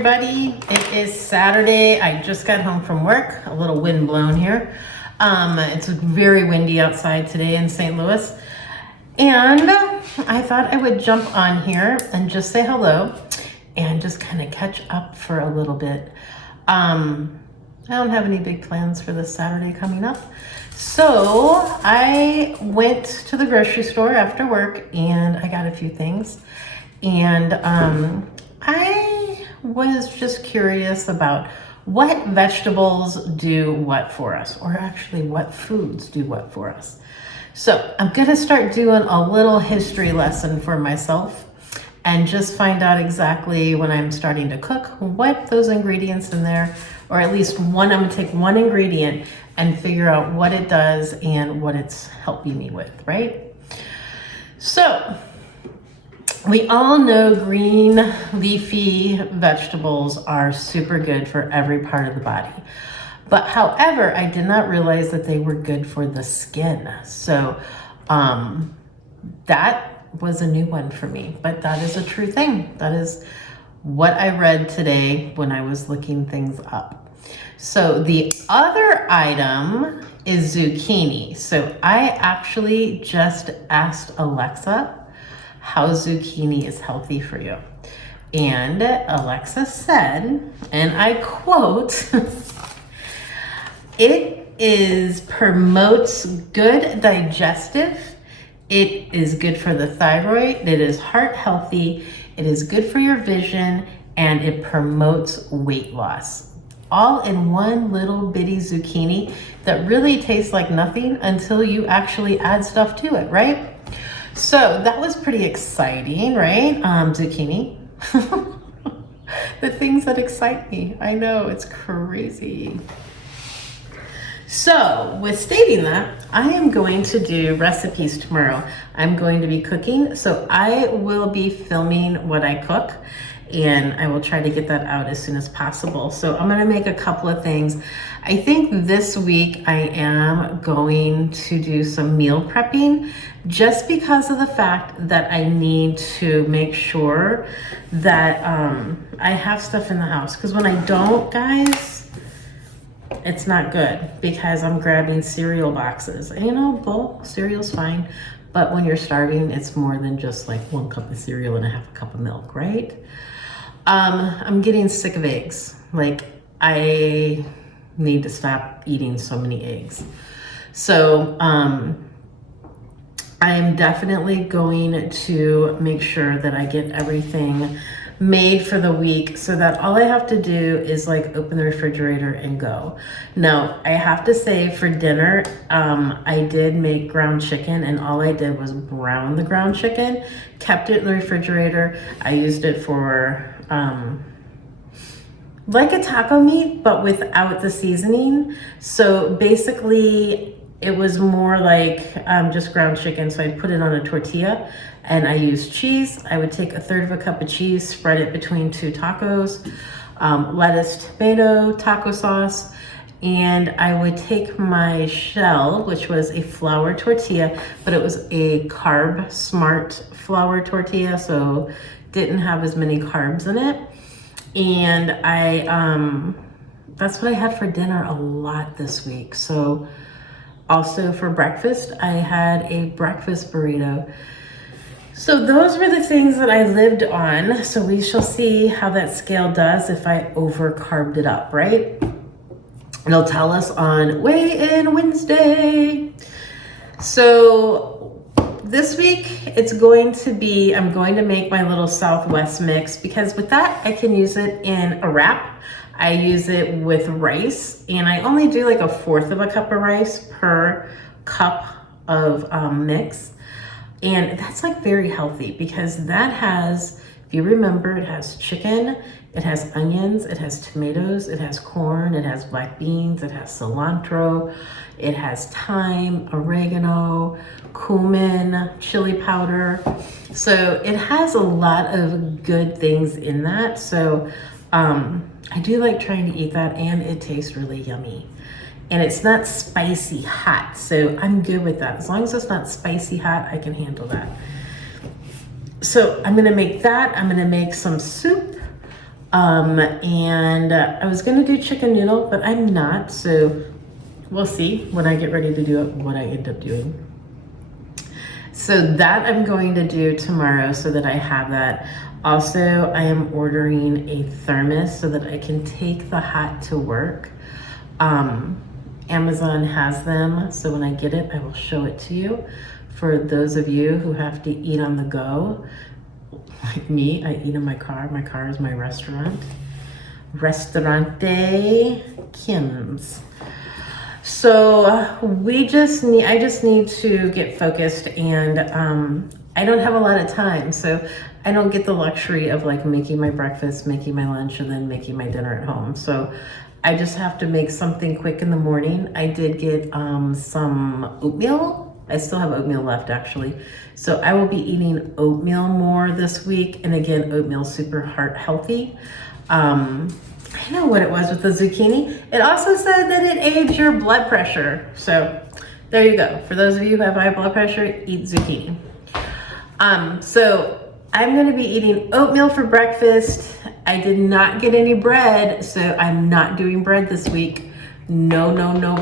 everybody. It is Saturday. I just got home from work. A little wind blown here. It's very windy outside today in St. Louis. And I thought I would jump on here and just say hello and just kind of catch up for a little bit. I don't have any big plans for this Saturday coming up. So I went to the grocery store after work and I got a few things. And I was just curious about what vegetables do what for us, or actually what foods do what for us. So I'm gonna start doing a little history lesson for myself and just find out exactly when I'm starting to cook what those ingredients in there, or at least one, I'm gonna take one ingredient and figure out what it does and what it's helping me with, right? So we all know green leafy vegetables are super good for every part of the body. But however, I did not realize that they were good for the skin. So that was a new one for me, but that is a true thing. That is what I read today when I was looking things up. So the other item is zucchini. So I actually just asked Alexa how zucchini is healthy for you. And Alexa said, and I quote, it promotes good digestive, it is good for the thyroid, it is heart healthy, it is good for your vision, and it promotes weight loss. All in one little bitty zucchini that really tastes like nothing until you actually add stuff to it, right? So that was pretty exciting, right? Zucchini. The things that excite me. I know, it's crazy. So with stating that, I am going to do recipes tomorrow. I'm going to be cooking, so I will be filming what I cook, and I will try to get that out as soon as possible. So I'm gonna make a couple of things. I think this week I am going to do some meal prepping just because of the fact that I need to make sure that I have stuff in the house. Because when I don't, guys, it's not good because I'm grabbing cereal boxes. And you know, bowl cereal's fine, but when you're starving, it's more than just like 1 cup of cereal and a half a cup of milk, right? I'm getting sick of eggs. Like, I need to stop eating so many eggs. So I'm definitely going to make sure that I get everything made for the week so that all I have to do is like open the refrigerator and go. Now, I have to say for dinner, I did make ground chicken, and all I did was brown the ground chicken, kept it in the refrigerator. I used it for like a taco meat, but without the seasoning. So basically it was more like just ground chicken. So I put it on a tortilla and I used cheese. I would take 1/3 of a cup of cheese, spread it between 2 tacos, lettuce, tomato, taco sauce, and I would take my shell, which was a flour tortilla, but it was a carb smart flour tortilla, so didn't have as many carbs in it. And that's what I had for dinner a lot this week. So also for breakfast, I had a breakfast burrito. So those were the things that I lived on. So we shall see how that scale does if I over carbed it up, right? It'll tell us on Weigh-In Wednesday. So this week it's going to be, I'm going to make my little Southwest mix, because with that I can use it in a wrap. I use it with rice, and I only do like 1/4 of a cup of rice per cup of mix. And that's like very healthy because that has, if you remember, it has chicken, it has onions, it has tomatoes, it has corn, it has black beans, it has cilantro, it has thyme, oregano, cumin, chili powder. So it has a lot of good things in that. So I do like trying to eat that, and it tastes really yummy. And it's not spicy hot, so I'm good with that. As long as it's not spicy hot, I can handle that. So I'm gonna make that. I'm gonna make some soup. And I was gonna do chicken noodle, but I'm not, so we'll see when I get ready to do it, what I end up doing. So that I'm going to do tomorrow so that I have that. Also, I am ordering a thermos so that I can take the hot to work. Amazon has them, so when I get it, I will show it to you. For those of you who have to eat on the go, like me, I eat in my car. My car is my restaurant. Restaurante Kim's. So I just need to get focused, and I don't have a lot of time, so I don't get the luxury of like making my breakfast, making my lunch, and then making my dinner at home. So I just have to make something quick in the morning. I did get some oatmeal. I still have oatmeal left actually. So I will be eating oatmeal more this week. And again, oatmeal super heart healthy. I know what it was with the zucchini. It also said that it aids your blood pressure. So there you go. For those of you who have high blood pressure, eat zucchini. So I'm gonna be eating oatmeal for breakfast. I did not get any bread, so I'm not doing bread this week. No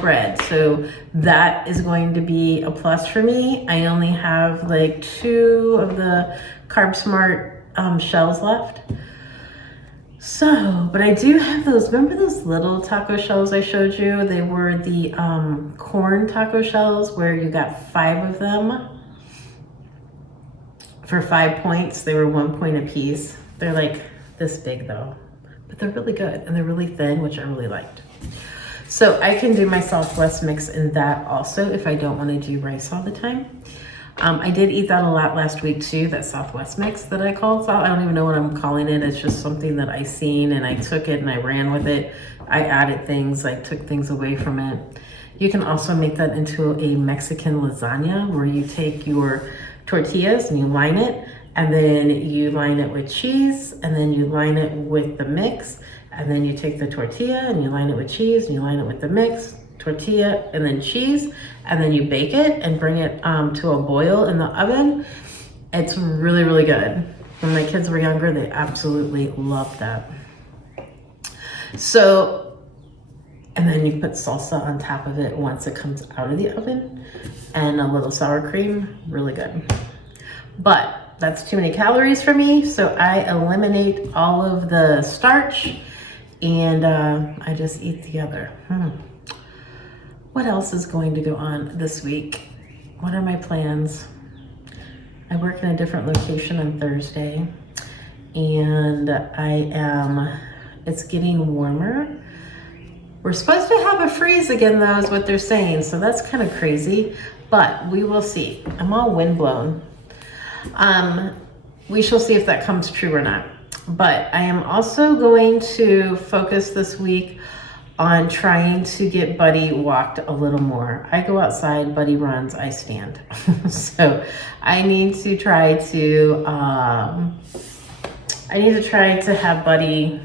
bread. So that is going to be a plus for me. I only have like 2 of the Carb Smart shells left. So, but I do have those, remember those little taco shells I showed you? They were the corn taco shells where you got 5 of them for 5 points. They were 1 point a piece. They're like this big though, but they're really good and they're really thin, which I really liked. So I can do my Southwest mix in that also if I don't want to do rice all the time. I did eat that a lot last week too, that Southwest mix that I called. So I don't even know what I'm calling it. It's just something that I seen and I took it and I ran with it. I added things, I took things away from it. You can also make that into a Mexican lasagna where you take your tortillas and you line it, and then you line it with cheese, and then you line it with the mix. And then you take the tortilla and you line it with cheese and you line it with the mix, tortilla and then cheese, and then you bake it and bring it to a boil in the oven. It's really good. When my kids were younger, they absolutely loved that. So, and then you put salsa on top of it once it comes out of the oven, and a little sour cream, really good. But that's too many calories for me, so I eliminate all of the starch and I just eat the other. What else is going to go on this week? What are my plans? I work in a different location on Thursday, and it's getting warmer. We're supposed to have a freeze again though, is what they're saying, so that's kind of crazy, but we will see. I'm all windblown. We shall see if that comes true or not. But I am also going to focus this week on trying to get Buddy walked a little more. I go outside, Buddy runs, I stand. So I need to try to have Buddy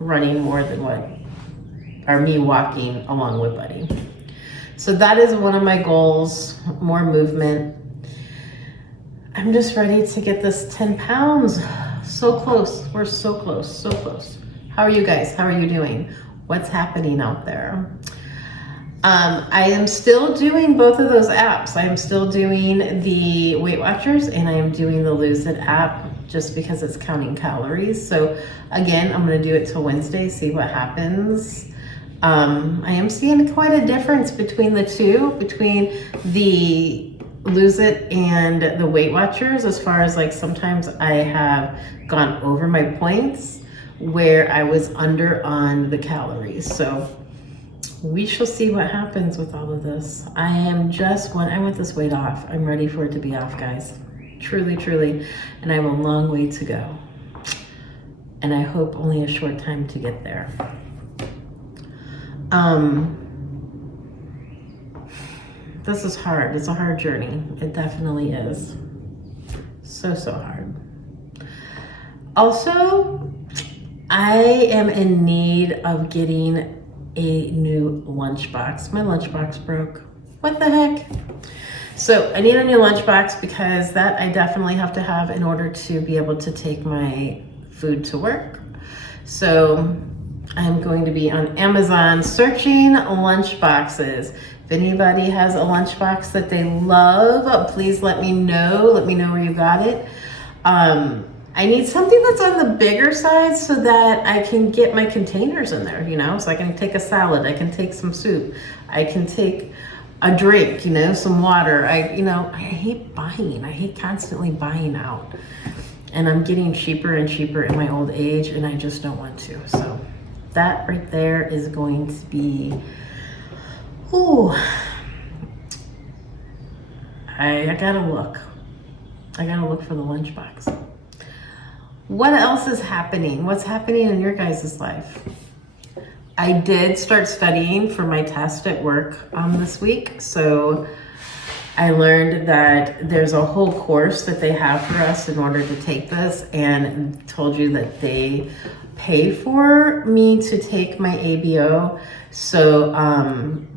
running more than me walking along with Buddy. So that is one of my goals, more movement. I'm just ready to get this 10 pounds. So close. We're so close, so close. How are you guys? How are you doing? What's happening out there? I am still doing both of those apps. I am still doing the Weight Watchers and I am doing the Lose It app just because it's counting calories. So again, I'm going to do it till Wednesday, see what happens. I am seeing quite a difference between the two, between the Lose It and the Weight Watchers, as far as like sometimes I have gone over my points where I was under on the calories. So we shall see what happens with all of this. I want this weight off. I'm ready for it to be off, guys. Truly. And I have a long way to go. And I hope only a short time to get there. This is hard. It's a hard journey. It definitely is. So hard. Also, I am in need of getting a new lunchbox. My lunchbox broke. What the heck? So I need a new lunchbox because that I definitely have to have in order to be able to take my food to work. So I'm going to be on Amazon searching lunch boxes. If anybody has a lunchbox that they love, please let me know. Let me know where you got it. I need something that's on the bigger side so that I can get my containers in there, you know? So I can take a salad, I can take some soup, I can take a drink, you know, some water. I hate buying. I hate constantly buying out. And I'm getting cheaper and cheaper in my old age, and I just don't want to. So that right there is going to be, ooh, I gotta look. I gotta look for the lunchbox. What else is happening? What's happening in your guys' life? I did start studying for my test at work this week. So I learned that there's a whole course that they have for us in order to take this, and told you that they pay for me to take my ABO. So,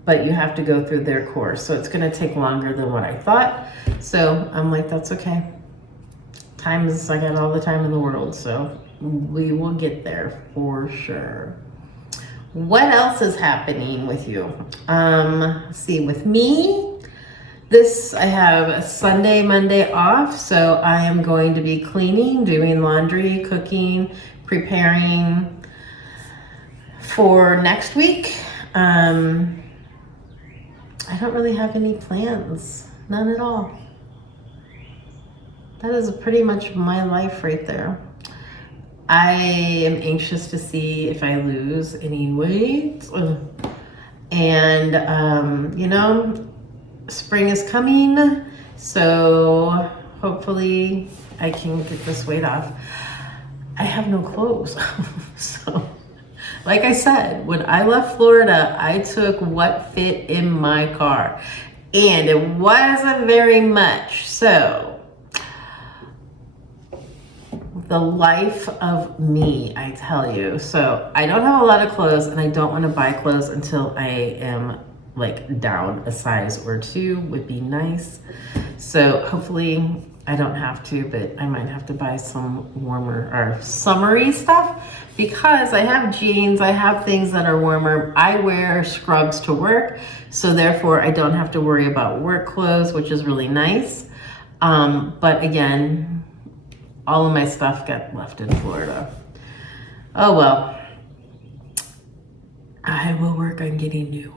but you have to go through their course. So it's gonna take longer than what I thought. So I'm like, that's okay. I got all the time in the world, so we will get there for sure. What else is happening with you? Let's see, with me, I have a Sunday, Monday off, so I am going to be cleaning, doing laundry, cooking, preparing for next week. I don't really have any plans, none at all. That is pretty much my life right there. I am anxious to see if I lose any weight. And, you know, spring is coming, so hopefully I can get this weight off. I have no clothes. So, like I said, when I left Florida, I took what fit in my car. And it wasn't very much, so the life of me, I tell you. So I don't have a lot of clothes, and I don't want to buy clothes until I am like down a size or two. Would be nice. So hopefully I don't have to, but I might have to buy some warmer or summery stuff, because I have jeans, I have things that are warmer. I wear scrubs to work, so therefore I don't have to worry about work clothes, which is really nice. But again, all of my stuff got left in Florida. Oh well, I will work on getting new.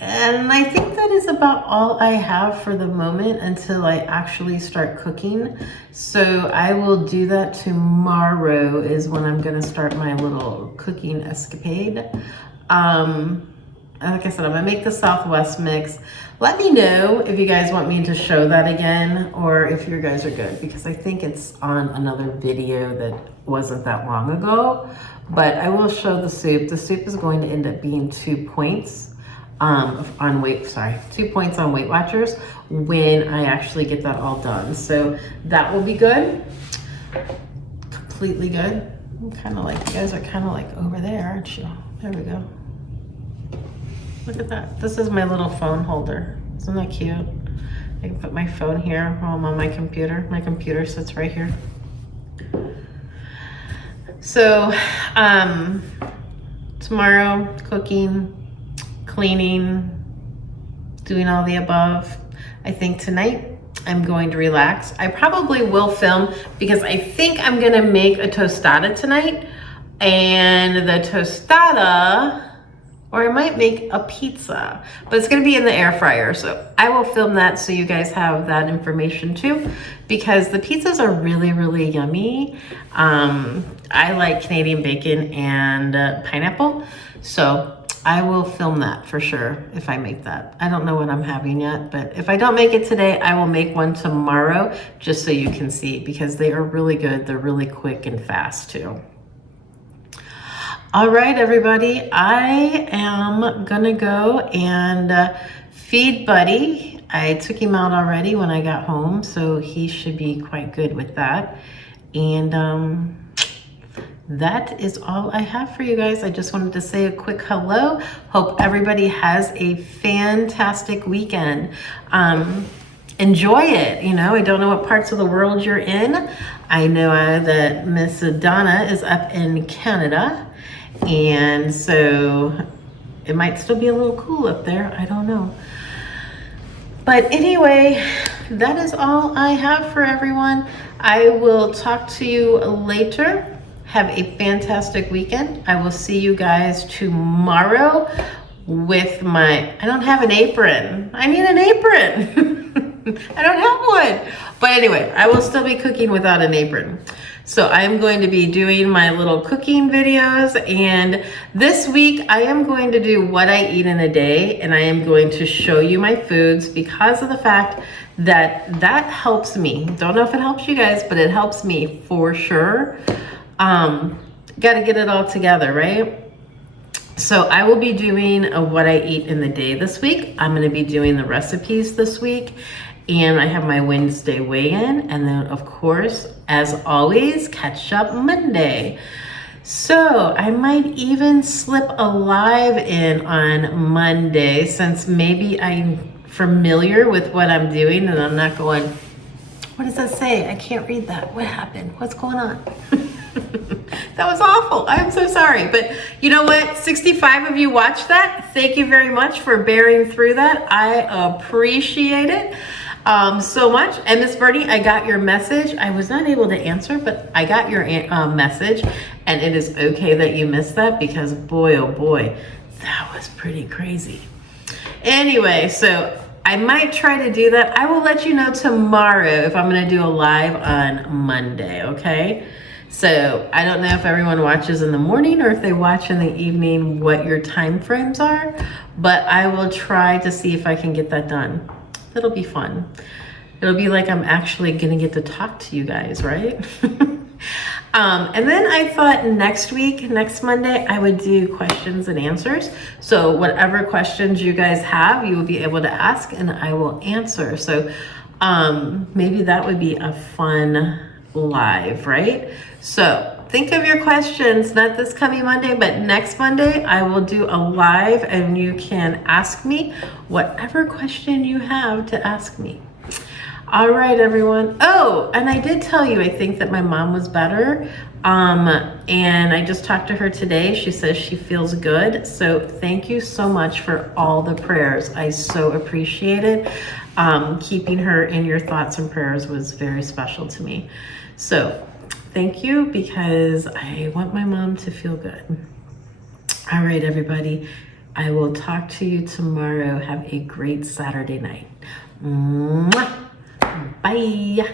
And I think that is about all I have for the moment until I actually start cooking. So I will do that tomorrow, is when I'm gonna start my little cooking escapade. Like I said, I'm gonna make the Southwest mix. Let me know if you guys want me to show that again, or if you guys are good, because I think it's on another video that wasn't that long ago. But I will show the soup. The soup is going to end up being 2 points on Weight, 2 points on Weight Watchers when I actually get that all done. So that will be good. Completely good. I'm kind of like, you guys are kind of like over there, aren't you? There we go. Look at that. This is my little phone holder. Isn't that cute? I can put my phone here while I'm on my computer. My computer sits right here. So, tomorrow, cooking, cleaning, doing all the above. I think tonight I'm going to relax. I probably will film, because I think I'm gonna make a tostada tonight, and the tostada, or I might make a pizza, but it's gonna be in the air fryer. So I will film that so you guys have that information too, because the pizzas are really, really yummy. I like Canadian bacon and pineapple. So I will film that for sure if I make that. I don't know what I'm having yet, but if I don't make it today, I will make one tomorrow, just so you can see, because they are really good. They're really quick and fast too. All right, everybody, I am gonna go and feed Buddy. I took him out already when I got home, so he should be quite good with that. And that is all I have for you guys. I just wanted to say a quick hello. Hope everybody has a fantastic weekend. enjoy it. You know, I don't know what parts of the world you're in. I know that Miss Donna is up in Canada, and so it might still be a little cool up there. I don't know. But anyway, that is all I have for everyone. I will talk to you later. Have a fantastic weekend. I will see you guys tomorrow with I don't have an apron. I need an apron. I don't have one. But anyway, I will still be cooking without an apron. So I'm going to be doing my little cooking videos, and this week I am going to do what I eat in a day, and I am going to show you my foods because of the fact that that helps me. Don't know if it helps you guys, but it helps me for sure. Got to get it all together, right? So I will be doing what I eat in the day this week. I'm going to be doing the recipes this week, and I have my Wednesday weigh-in, and then of course, as always, catch up Monday. So I might even slip a live in on Monday, since maybe I'm familiar with what I'm doing and I'm not going, what does that say? I can't read that. What happened? What's going on? That was awful. I'm so sorry. But you know what? 65 of you watched that. Thank you very much for bearing through that. I appreciate it so much. And Miss Bernie, I got your message. I was not able to answer, but I got your message. And it is okay that you missed that, because boy, oh boy, that was pretty crazy. Anyway, so I might try to do that. I will let you know tomorrow if I'm going to do a live on Monday, okay? So I don't know if everyone watches in the morning or if they watch in the evening, what your time frames are, but I will try to see if I can get that done. It'll be fun. It'll be like I'm actually going to get to talk to you guys, right? And then I thought next Monday, I would do questions and answers. So whatever questions you guys have, you will be able to ask and I will answer. So maybe that would be a fun live, right? So think of your questions, not this coming Monday, but next Monday, I will do a live and you can ask me whatever question you have to ask me. All right, everyone. Oh, and I did tell you, I think that my mom was better. And I just talked to her today. She says she feels good. So thank you so much for all the prayers. I so appreciate it. Keeping her in your thoughts and prayers was very special to me. So thank you, because I want my mom to feel good. All right, everybody. I will talk to you tomorrow. Have a great Saturday night. Mwah. Bye.